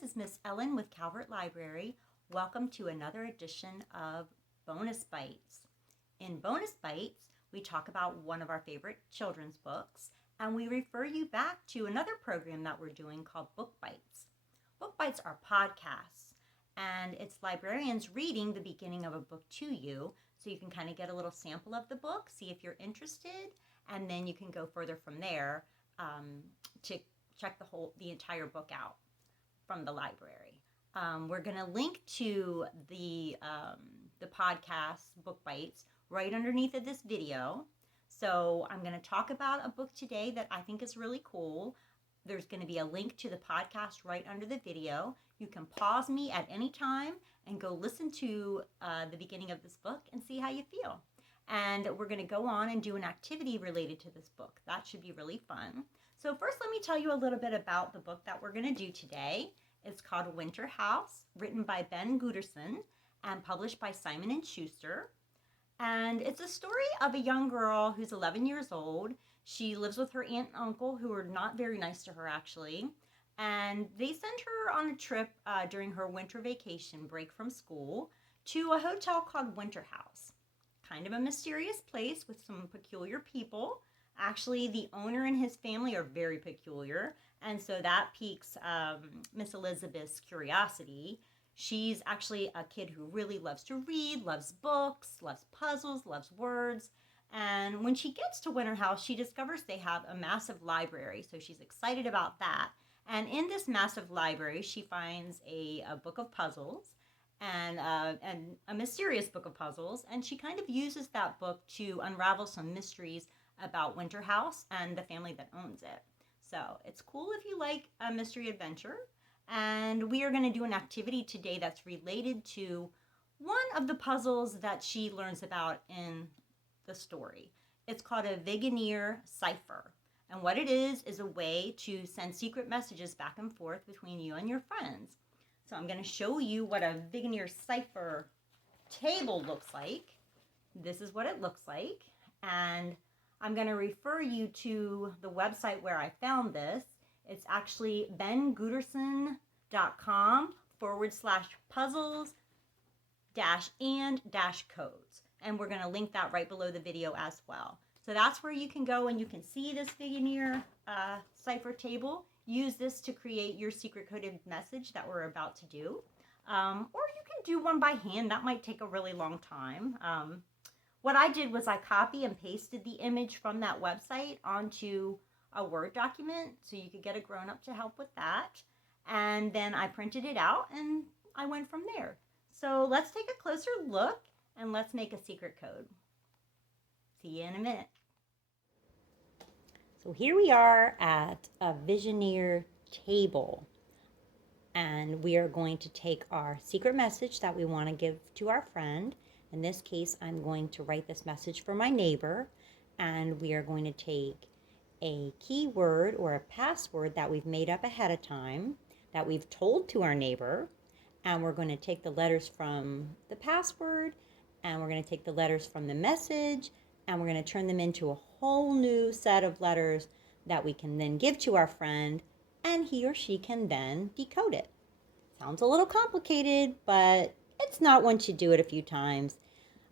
this is Miss Ellen with Calvert Library. Welcome to another edition of Bonus Bites. In Bonus Bites, we talk about one of our favorite children's books, and we refer you back to another program that we're doing called Book Bites. Book Bites are podcasts, and it's librarians reading the beginning of a book to you, so you can kind of get a little sample of the book, see if you're interested, and then you can go further from there to check the entire book out from the library. We're going to link to the podcast Book Bites right underneath of this video. So I'm going to talk about a book today that I think is really cool. There's going to be a link to the podcast right under the video. You can pause me at any time and go listen to the beginning of this book and see how you feel. And we're going to go on and do an activity related to this book. That should be really fun. So first, let me tell you a little bit about the book that we're going to do today. It's called Winterhouse, written by Ben Gooderson and published by Simon & Schuster. And it's a story of a young girl who's 11 years old. She lives with her aunt and uncle, who are not very nice to her, actually. And they send her on a trip during her winter vacation break from school to a hotel called Winterhouse. Kind of a mysterious place with some peculiar people. Actually, the owner and his family are very peculiar, and so that piques Miss Elizabeth's curiosity. She's actually a kid who really loves to read, loves books, loves puzzles, loves words, and when she gets to Winterhouse, she discovers they have a massive library, so she's excited about that. And in this massive library, she finds a book of puzzles, and a mysterious book of puzzles, and she kind of uses that book to unravel some mysteries about Winterhouse and the family that owns it. So it's cool if you like a mystery adventure. And we are going to do an activity today that's related to one of the puzzles that she learns about in the story. It's called a Visioneer cipher. And what it is a way to send secret messages back and forth between you and your friends. So I'm going to show you what a Visioneer cipher table looks like. This is what it looks like. And I'm going to refer you to the website where I found this. It's actually bengooderson.com/puzzles-and-codes. And we're going to link that right below the video as well. So that's where you can go and you can see this Visioneer cipher table. Use this to create your secret coded message that we're about to do. Or you can do one by hand. That might take a really long time. What I did was I copy and pasted the image from that website onto a Word document so you could get a grown-up to help with that. And then I printed it out and I went from there. So let's take a closer look and let's make a secret code. See you in a minute. So here we are at a Visioneer table. And we are going to take our secret message that we want to give to our friend. In this case, I'm going to write this message for my neighbor, and we are going to take a keyword or a password that we've made up ahead of time that we've told to our neighbor, and we're going to take the letters from the password, and we're going to take the letters from the message, and we're going to turn them into a whole new set of letters that we can then give to our friend, and he or she can then decode it. Sounds a little complicated, but it's not once you do it a few times.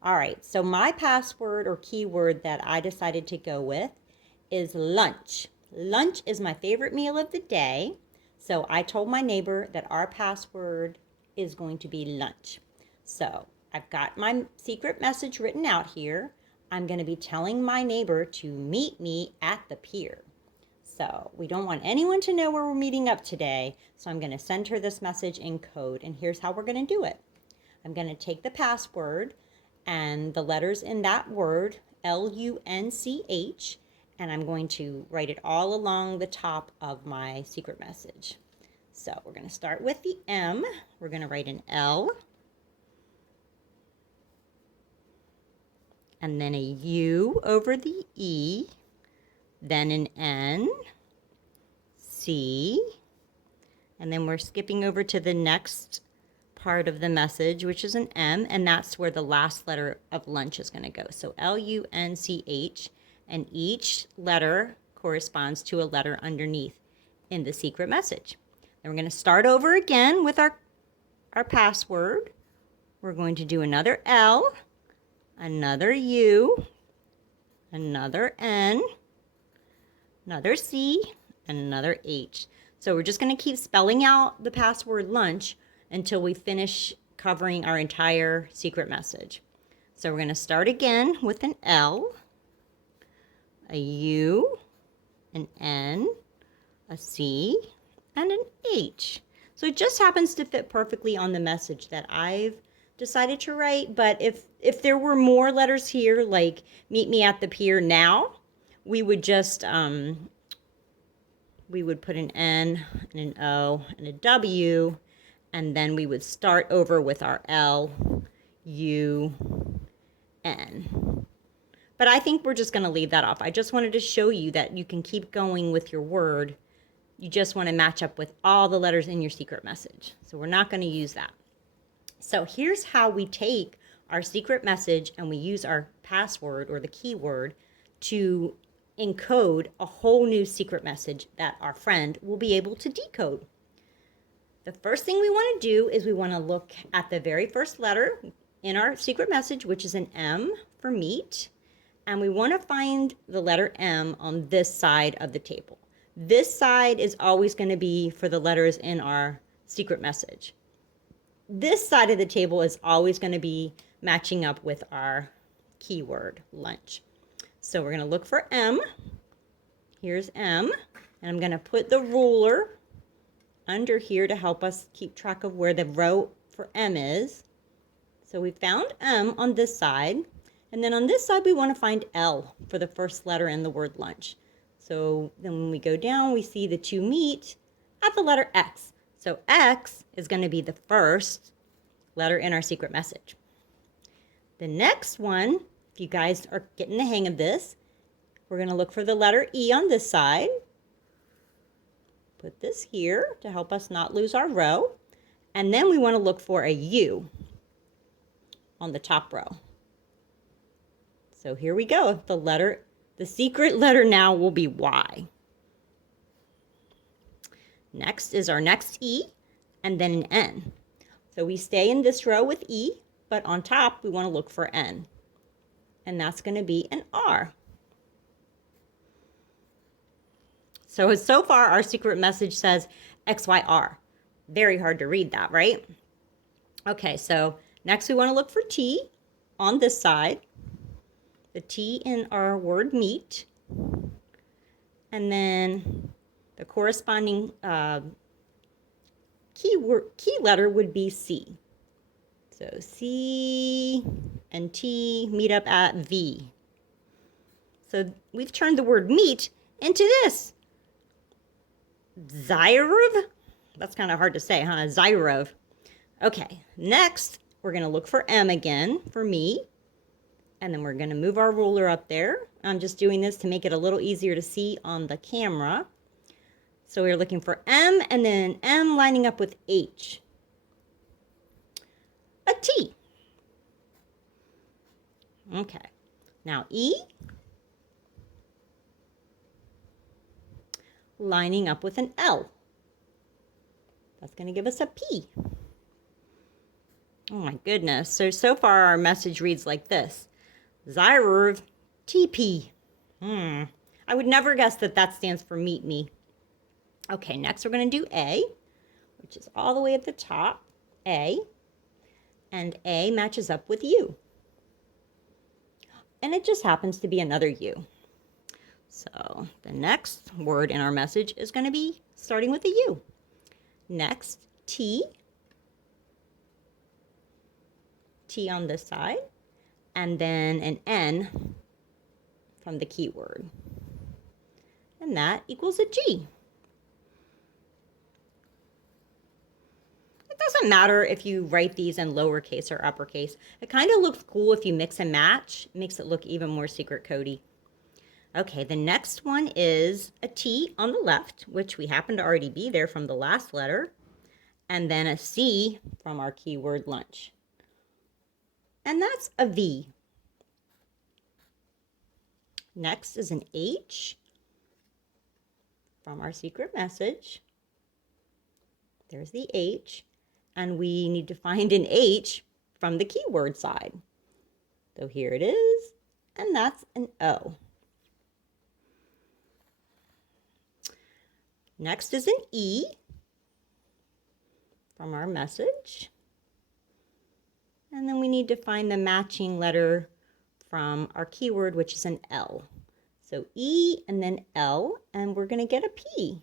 All right, so my password or keyword that I decided to go with is lunch. Lunch is my favorite meal of the day. So I told my neighbor that our password is going to be lunch. So I've got my secret message written out here. I'm going to be telling my neighbor to meet me at the pier. So we don't want anyone to know where we're meeting up today. So I'm going to send her this message in code. And here's how we're going to do it. I'm going to take the password and the letters in that word, LUNCH, and I'm going to write it all along the top of my secret message. So we're going to start with the M. We're going to write an L, and then a U over the E, then an N, C, and then we're skipping over to the next part of the message, which is an M, and that's where the last letter of lunch is going to go. So LUNCH, and each letter corresponds to a letter underneath in the secret message. Then we're going to start over again with our password. We're going to do another L, another U, another N, another C, and another H. So we're just going to keep spelling out the password lunch until we finish covering our entire secret message. So we're going to start again with an L, a U, an N, a C, and an H. So it just happens to fit perfectly on the message that I've decided to write. But if there were more letters here, like meet me at the pier now, we would just we would put an N and an O and a W, and then we would start over with our L, U, N. But I think we're just going to leave that off. I just wanted to show you that you can keep going with your word. You just want to match up with all the letters in your secret message. So we're not going to use that. So here's how we take our secret message and we use our password or the keyword to encode a whole new secret message that our friend will be able to decode. The first thing we want to do is we want to look at the very first letter in our secret message, which is an M for meet. And we want to find the letter M on this side of the table. This side is always going to be for the letters in our secret message. This side of the table is always going to be matching up with our keyword, lunch. So we're going to look for M. Here's M. And I'm going to put the ruler under here to help us keep track of where the row for M is. So we found M on this side. And then on this side, we want to find L for the first letter in the word lunch. So then when we go down, we see the two meet at the letter X. So X is going to be the first letter in our secret message. The next one, if you guys are getting the hang of this, we're going to look for the letter E on this side. Put this here to help us not lose our row. And then we want to look for a U on the top row. So here we go. The secret letter now will be Y. Next is our next E, and then an N. So we stay in this row with E, but on top we want to look for N. And that's going to be an R. So far our secret message says XYR. Very hard to read that, right? Okay, so next we want to look for T on this side. The T in our word meet, and then the corresponding key letter would be C. So C and T meet up at V. So we've turned the word meet into this. Zyrov? That's kind of hard to say, huh? Zyrov. Okay, next we're going to look for M again for me. And then we're going to move our ruler up there. I'm just doing this to make it a little easier to see on the camera. So we're looking for M and then M lining up with H. A T. Okay. Now E lining up with an L. That's going to give us a P. Oh my goodness. So far our message reads like this. Zyrov TP. I would never guess that stands for meet me. Okay, next we're going to do A, which is all the way at the top. A. And A matches up with U. And it just happens to be another U. So the next word in our message is going to be starting with a U. Next, T. T on this side. And then an N from the keyword. And that equals a G. It doesn't matter if you write these in lowercase or uppercase. It kind of looks cool if you mix and match. It makes it look even more secret codey. Okay, the next one is a T on the left, which we happen to already be there from the last letter. And then a C from our keyword lunch. And that's a V. Next is an H from our secret message. There's the H. And we need to find an H from the keyword side. So here it is, and that's an O. Next is an E from our message. And then we need to find the matching letter from our keyword, which is an L. So E and then L, and we're going to get a P.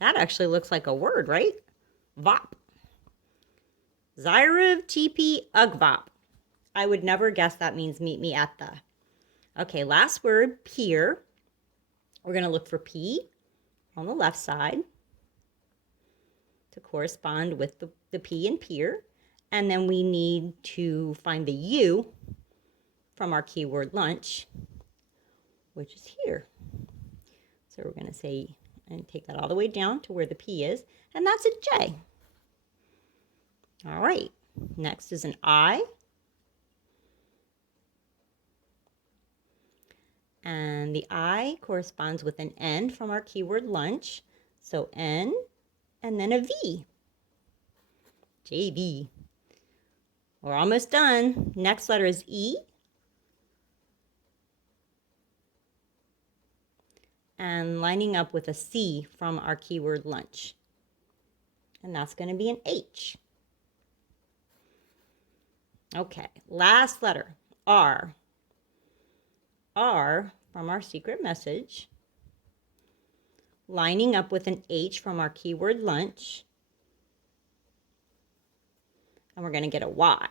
That actually looks like a word, right? Vop. Zyriv TP Ugvop. I would never guess that means meet me at the. Okay, last word, peer. We're going to look for P on the left side to correspond with the P in peer. And then we need to find the U from our keyword lunch, which is here. So we're going to say, and take that all the way down to where the P is, and that's a J. All right, next is an I. And the I corresponds with an N from our keyword lunch. So N, and then a V. JV. We're almost done. Next letter is E. And lining up with a C from our keyword lunch. And that's going to be an H. Okay, last letter, R. R from our secret message. Lining up with an H from our keyword lunch. And we're going to get a Y.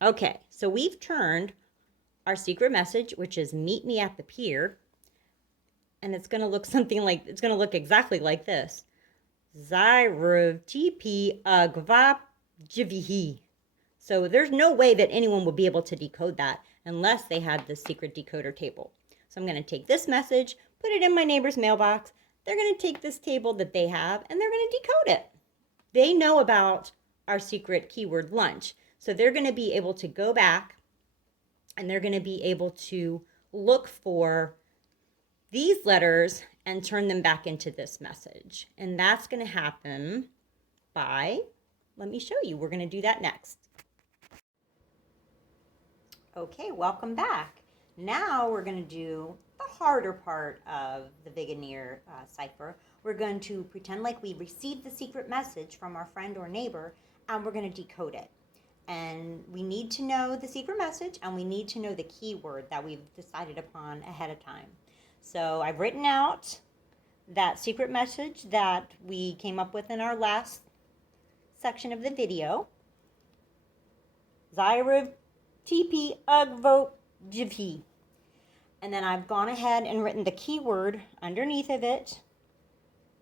Okay, so we've turned our secret message, which is meet me at the pier, and it's going to look something like, it's going to look exactly like this. Zyruv TP Agvap Jivihi. So there's no way that anyone would be able to decode that unless they had the secret decoder table. So I'm going to take this message, put it in my neighbor's mailbox. They're going to take this table that they have, and they're going to decode it. They know about our secret keyword lunch. So they're going to be able to go back and they're going to be able to look for these letters and turn them back into this message. And that's going to happen by, let me show you. We're going to do that next. Okay, welcome back. Now we're going to do the harder part of the Visioneer cipher. We're going to pretend like we received the secret message from our friend or neighbor, and we're going to decode it. And we need to know the secret message, and we need to know the keyword that we've decided upon ahead of time. So I've written out that secret message that we came up with in our last section of the video. Zyriv TP Ugvo Jivhi. And then I've gone ahead and written the keyword underneath of it.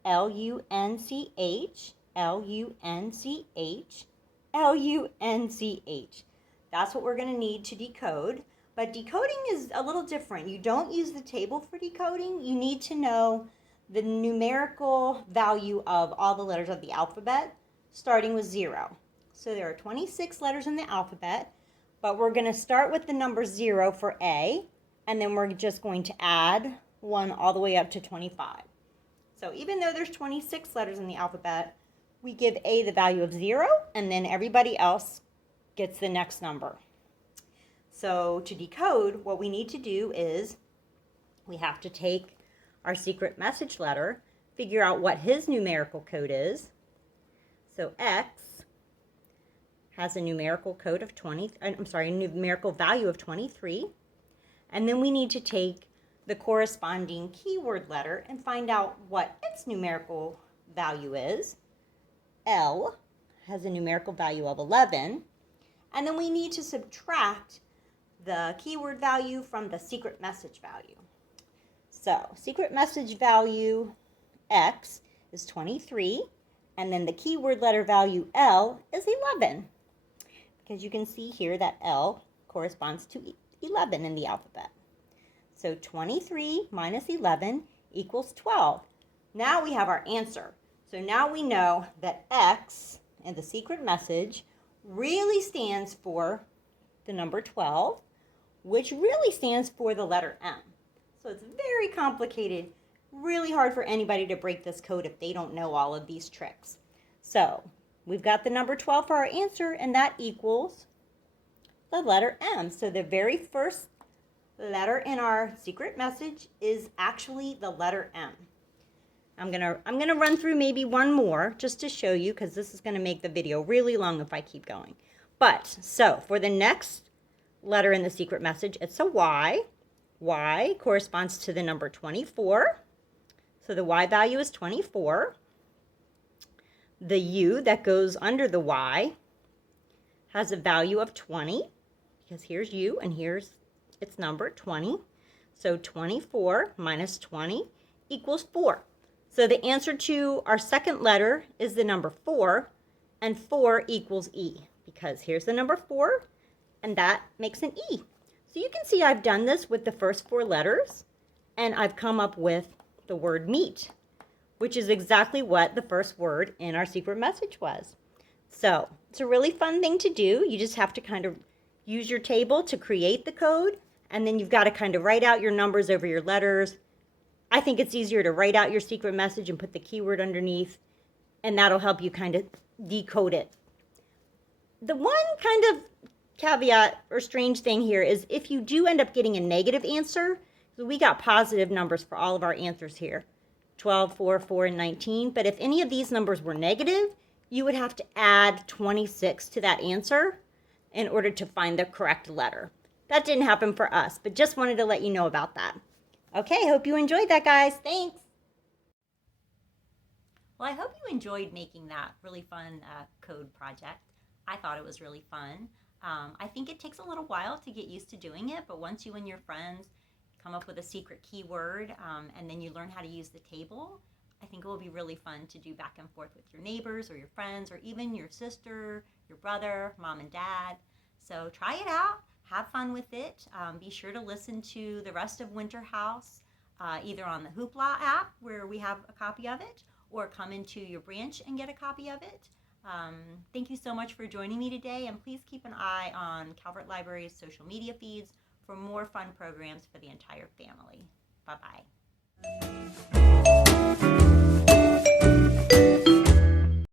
L-U-N-C-H, L-U-N-C-H, L-U-N-C-H. That's what we're going to need to decode. But decoding is a little different. You don't use the table for decoding. You need to know the numerical value of all the letters of the alphabet, starting with 0. So there are 26 letters in the alphabet, but we're going to start with the number 0 for A, and then we're just going to add 1 all the way up to 25. So even though there's 26 letters in the alphabet, we give A the value of 0, and then everybody else gets the next number. So to decode, what we need to do is we have to take our secret message letter, figure out what his numerical code is. So X has a numerical code of numerical value of 23. And then we need to take the corresponding keyword letter and find out what its numerical value is. L has a numerical value of 11. And then we need to subtract the keyword value from the secret message value. So secret message value X is 23. And then the keyword letter value L is 11. Because you can see here that L corresponds to 11 in the alphabet. So 23 minus 11 equals 12. Now we have our answer. So now we know that X in the secret message really stands for the number 12, which really stands for the letter M. So it's very complicated Really hard for anybody to break this code if they don't know all of these tricks. So we've got the number 12 for our answer, and that equals the letter M. So the very first letter in our secret message is actually the letter M. I'm gonna run through maybe one more just to show you, because this is gonna make the video really long if I keep going. But so for the next letter in the secret message, it's a Y. Y corresponds to the number 24. So the Y value is 24. The U that goes under the Y has a value of 20, because here's U and here's its number, 20. So 24 minus 20 equals 4. So the answer to our second letter is the number 4, and 4 equals E, because here's the number 4, and that makes an E. So you can see I've done this with the first 4 letters, and I've come up with the word meat, which is exactly what the first word in our secret message was. So it's a really fun thing to do. You just have to kind of use your table to create the code, and then you've got to kind of write out your numbers over your letters. I think it's easier to write out your secret message and put the keyword underneath, and that'll help you kind of decode it. The one kind of caveat or strange thing here is if you do end up getting a negative answer, so we got positive numbers for all of our answers here, 12, 4, 4, and 19. But if any of these numbers were negative, you would have to add 26 to that answer in order to find the correct letter. That didn't happen for us, but just wanted to let you know about that. Okay, hope you enjoyed that, guys. Thanks. Well, I hope you enjoyed making that really fun code project. I thought it was really fun. I think it takes a little while to get used to doing it, but once you and your friends come up with a secret keyword, and then you learn how to use the table, I think it will be really fun to do back and forth with your neighbors or your friends or even your sister, your brother, mom and dad. So try it out, have fun with it. Be sure to listen to the rest of Winterhouse, either on the Hoopla app where we have a copy of it, or come into your branch and get a copy of it. Thank you so much for joining me today, and please keep an eye on Calvert Library's social media feeds for more fun programs for the entire family. Bye-bye.